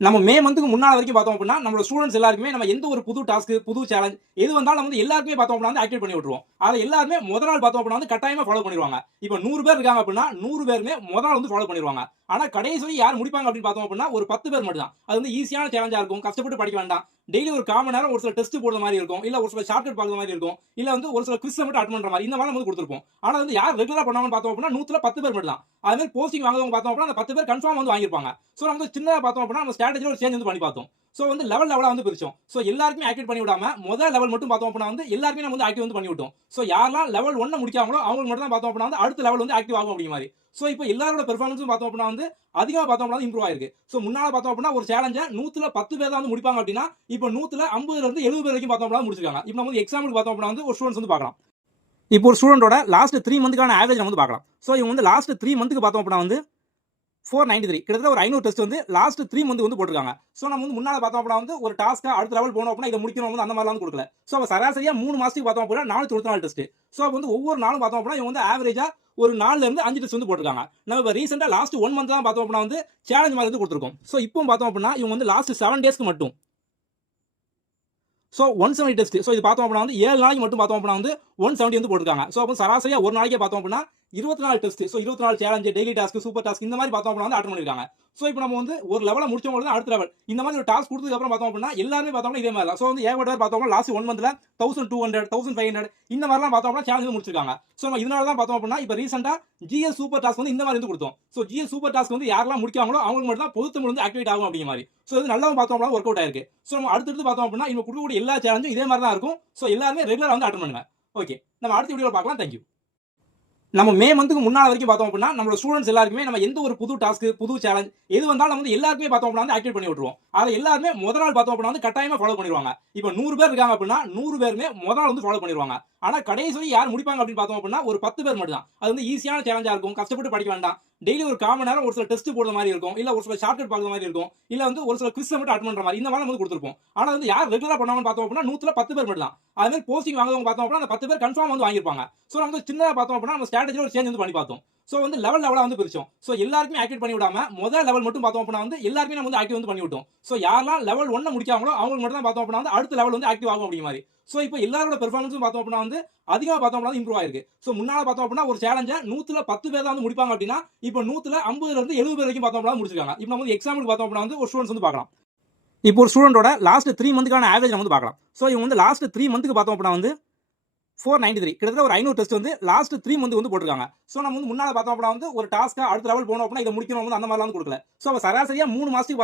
நம்ம மே மந்த்துக்கு முன்னால வரைக்கும் பார்த்தோம் அப்படின்னா, நம்மளோட ஸ்டூடண்ட்ஸ் எல்லாருக்குமே நம்ம எந்த ஒரு புது டாஸ்க், புது சேலஞ்ச் எது வந்தாலும் நம்ம வந்து எல்லாருக்குமே பார்த்தோம் அப்படின்னா வந்து ஆக்டிவேட் பண்ணி விட்டுருவோம். அத எல்லாருமே முதல் நாள் பார்த்தோம் அப்படின்னா வந்து கட்டாயமா ஃபாலோ பண்ணிருவாங்க. இப்ப 100 பேர் இருக்காங்க அப்படின்னா, 100 பேருமே முதல் நாள் வந்து ஃபாலோ பண்ணிருவாங்க. ஆனா கடைசி வரை யார் முடிப்பாங்க அப்படின்னு பார்த்தோம் அப்படின்னா, ஒரு 10 பேர் மட்டும் தான். அது வந்து ஈஸியான சேலஞ்சா இருக்கும். கஷ்டப்பட்டு படிக்க வேண்டாம். டெய்லி ஒரு 1/4 மணி நேரம் ஒரு சில டெஸ்ட் போடுற மாரி இருக்கும். இல்ல ஒரு சில ஷார்ட்கட் பார்க்குற மாரி இருக்கும். இல்ல வந்து ஒரு சில குவிஸ்ல மட்டும் அட்டெண்ட் பண்ற மாரி இந்த மாரி நம்ம வந்து குடுத்திருப்போம். ஆனா வந்து யார் ரெகுலரா பண்ணுவாங்கன்னு பார்த்தோம் அப்படின்னா, 100ல 10 பேர் மட்டும் தான். அது மாரி போஸ்டிங் வாங்குறவங்க பார்த்தோம் அப்படின்னா, அந்த 10 பேர் கன்ஃபார்ம் வந்து வாங்கியிருப்பாங்க. சோ நம்ம வந்து சின்னதா பார்த்தோம் அப்படின்னா, நம்ம ஸ்ட்ராட்டஜில ஒரு சேஞ்ச் வந்து பண்ணி பார்த்தோம். சோ வந்து லெவலா வந்து பிரிச்சோம். சோ எல்லாருக்குமே ஆக்டிவேட் பண்ணி விடாம, முதல் லெவல் மட்டும் பார்த்தோம் அப்படின்னா வந்து எல்லாருக்குமே நம்ம வந்து ஆக்டிவ் வந்து பண்ணி விட்டோம். சோ யாரெல்லாம் லெவல் 1 முடிக்காங்களோ அவங்களுக்கு மட்டும் தான் பார்த்தோம் அப்படின்னா வந்து அடுத்த லெவல் வந்து ஆக்டிவ் ஆகும் அப்படிங்கிற மாரி. சோ இப்ப எல்லாரோட பெர்ஃபார்மன்ஸும் பார்த்தோம் அப்படின்னா வந்து அதிகமா பார்த்தோம் அப்படின்னா இம்ப்ரூவ் ஆயிருக்கு. சோ முன்னால பார்த்தோம் அப்படின்னா ஒரு சேலஞ்ச 100ல 10 பேர் தான் வந்து முடிப்பாங்க அப்படின்னா, இப்ப 100ல 50ல இருந்து 70 பேர் வரைக்கும் பார்த்தோம் அப்படின்னா முடிச்சிருக்காங்க. இப்ப நம்ம வந்து எக்ஸாம்பிளுக்கு பார்த்தோம் அப்படின்னா வந்து ஒரு ஸ்டூடண்ட்ஸ் வந்து பார்க்கலாம். இப்போ ஒரு ஸ்டூடண்டோட லாஸ்ட் 3 மந்த்க்கான ஆவரேஜ் நம்ம வந்து பார்க்கலாம். சோ இவங்க வந்து லாஸ்ட் 3 மந்த்க்கு பார்த்தோம் அப்படின்னா வந்து 493 கிட்டத்தட்ட ஒரு 500 டெஸ்ட் வந்து லாஸ்ட் 3 மந்த் வந்து போட்டுருக்காங்க. சோ நம்ம வந்து முன்னால பார்த்தோம் அப்படின்னா வந்து ஒரு டாஸ்க்கா அடுத்த லெவல் போனோம் அப்படின்னா இத முடிக்கணும் வந்து அந்த மாதிரிலாம் வந்து கொடுக்கல. சோ அவ சராசரியா 3 மாசத்துக்கு பார்த்தோம் அப்படின்னா 494 டெஸ்ட். சோ அப்ப வந்து ஒவ்வொரு நாளும் பார்த்தோம் அப்படின்னா இவங்க வந்து ஆவரேஜா ஒரு 4ல இருந்து 5 டெஸ்ட் வந்து போட்டுருக்காங்க. நம்ம இப்ப ரீசெண்டா லாஸ்ட் 1 மந்த் தான் பார்த்தோம் அப்படின்னா வந்து சேலஞ்ச் மாதிரி வந்து கொடுத்துருக்கோம். சோ இப்போ பார்த்தோம் அப்படின்னா இவங்க வந்து லாஸ்ட் 7 டேஸ்க்கு மட்டும் சோ 170 டெஸ்ட். சோ இது பார்த்தோம் அப்படின்னா வந்து 7 நாளைக்கு மட்டும் பார்த்தோம் அப்படின்னா வந்து 170 வந்து போட்டுருக்காங்க. சோ அப்போ சராசரியா ஒரு நாளைக்கே பார்த்தோம் அப்படின்னா 24 test. So 24 challenge, daily task, super task இந்த மாதிரி பார்த்தோம் அப்படின்னா வந்து அட்டெண்ட் பண்ணிருக்காங்க. சோ இப்போ நம்ம வந்து ஒரு லெவல முடிச்சவங்க அடுத்த லெவல். இந்த மாதிரி ஒரு டாஸ்க் கொடுத்ததுக்கு அப்புறம் பார்த்தோம் அப்படின்னா எல்லாருமே பார்த்தோம்னா இதே மாதிரி தான். சோ வந்து ஏகப்பட்ட பேர் பார்த்தோம்னா லாஸ்ட் 1 மந்த்ல 1200, 1500 இந்த மாதிரிலாம் பார்த்தோம் அப்படின்னா சேலஞ்ச் வந்து முடிச்சிருக்காங்க. சோ நம்ம இதனால தான் பார்த்தோம் அப்படின்னா இப்போ ரீசெண்டா ஜிஎஸ் சூப்பர் டாஸ்க் வந்து இந்த மாதிரி வந்து கொடுத்தோம். சோ ஜிஎஸ் சூப்பர் டாஸ்க் வந்து யாரெல்லாம் முடிக்காங்களோ அவங்களுக்கு மட்டும் தான் பொதுத்தமிழ் வந்து ஆக்டிவேட் ஆகும் அப்படிங்கிற மாதிரி. சோ இது நல்லாவும் பார்த்தோம் அப்படின்னா ஒர்க் அவுட் ஆயிருக்கு. சோ நம்ம அடுத்தடுத்து பார்த்தோம் அப்படின்னா இவங்க கொடுக்கக்கூடிய எல்லா சேலஞ்சும் இதே மாதிரி தான் இருக்கும். சோ எல்லாருமே ரெகுலரா வந்து அட்டெண்ட் பண்ணுங்க. ஓகே. நம்ம அடுத்த வீடியோல பார்க்கலாம். Thank you. நம்ம மே மந்த்துக்கு முன்னால வரைக்கும் பார்த்தோம் அப்படின்னா, நம்மளோட ஸ்டூடண்ட்ஸ் எல்லாருக்குமே நம்ம எந்த ஒரு புது டாஸ்க், புது சேலஞ்ச் எது வந்தாலும் நம்ம வந்து எல்லாருக்குமே பார்த்தோம் அப்படின்னா வந்து ஆக்டிவேட் பண்ணி விட்டுருவோம். அத எல்லாருமே முதல் நாள் பார்த்தோம் அப்படின்னா வந்து கட்டாயமா ஃபாலோ பண்ணிருவாங்க. இப்ப 100 பேர் இருக்காங்க அப்படின்னா, 100 பேருமே முதல் நாள் வந்து ஃபாலோ பண்ணிருவாங்க. ஆனா கடைசி வரை யார் முடிப்பாங்க அப்படின்னு பார்த்தோம் அப்படின்னா, ஒரு 10 பேர் மட்டும் தான். அது வந்து ஈஸியான சேலஞ்சா இருக்கும். கஷ்டப்பட்டு படிக்க வேண்டாம். டெய்லி ஒரு 1/4 மணி நேரம் ஒரு சில டெஸ்ட் போடுற மாதிரி இருக்கும். இல்ல ஒரு சில ஷார்ட்கட் பார்க்குற மாதிரி இருக்கும். இல்ல வந்து ஒரு சில குவிஸ்ல மட்டும் அட்டெண்ட் பண்ற மாதிரி இந்த மாதிரி நம்ம வந்து கொடுத்திருப்போம். ஆனா வந்து யார் ரெகுலரா பண்ணுவாங்கன்னு பார்த்தோம் அப்படின்னா 100ல 10 பேர் மட்டும் தான். அது மாதிரி போஸ்டிங் வாங்குறவங்க பார்த்தோம் அப்படின்னா அந்த 10 பேர் கன்ஃபார்ம் வந்து வாங்கியிருப்பாங்க. சோ நம்ம வந்து சின்னதா பார்த்தோம் அப்படின்னா நம்ம ஸ்ட்ராட்டஜில ஒரு சேஞ்ச் வந்து பண்ணி பார்த்தோம். சோ வந்து லெவலா வந்து பிரிச்சோம். சோ எல்லாருக்குமே ஆக்டிவேட் பண்ணி விடாம முதல் லெவல் மட்டும் பார்த்தோம் அப்படின்னா வந்து எல்லாருமே நம்ம வந்து ஆக்டிவ் வந்து பண்ணி விட்டோம். சோ யாரெல்லாம் லெவல் 1 முடிக்காங்களோ அவங்களுக்கு மட்டும் தான் பார்த்தோம் அப்படின்னா வந்து அடுத்த லெவல் வந்து ஆக்டிவ் ஆகும் அப்படிங்கிற மாதிரி. சோ இப்போ எல்லாரோட பெர்ஃபார்மன்ஸும் பார்த்தோம் அப்படின்னா வந்து அதிகமா பார்த்தோம் அப்படின்னா இம்ப்ரூவ் ஆயிருக்கு. சோ முன்னால பார்த்தோம் அப்படின்னா ஒரு சேலஞ்ச 100ல 10 பேர் தான் வந்து முடிப்பாங்க அப்படின்னா, இப்போ 100ல 50ல இருந்து 70 பேர் வரைக்கும் பார்த்தோம் அப்படின்னா முடிச்சிருக்காங்க. இப்போ நம்ம வந்து எக்ஸாம்பிளுக்கு பார்த்தோம் அப்படின்னா வந்து ஒரு ஸ்டூடண்ட்ஸ் வந்து பார்க்கலாம். இப்போ ஒரு ஸ்டூடண்டோட லாஸ்ட் 3 மந்த்க்கான ஆவரேஜ் நம்ம வந்து பார்க்கலாம். சோ இவங்க வந்து லாஸ்ட் 3 மந்த்க்கு பார்த்தோம் அப்படின்னா வந்து 493 கிட்டத்தட்ட ஒரு 500 டெஸ்ட் வந்து லாஸ்ட் 3 மந்த் வந்து போட்டுருக்காங்க. சோ நம்ம வந்து முன்னால பார்த்தோம் அப்படின்னா வந்து ஒரு டாஸ்க்கா அடுத்த லெவல் போனோம் அப்படின்னா இத முடிக்கணும் வந்து அந்த மாதிரிலாம் வந்து கொடுக்கல. சோ அவ சராசரியா 3 மாசத்துக்கு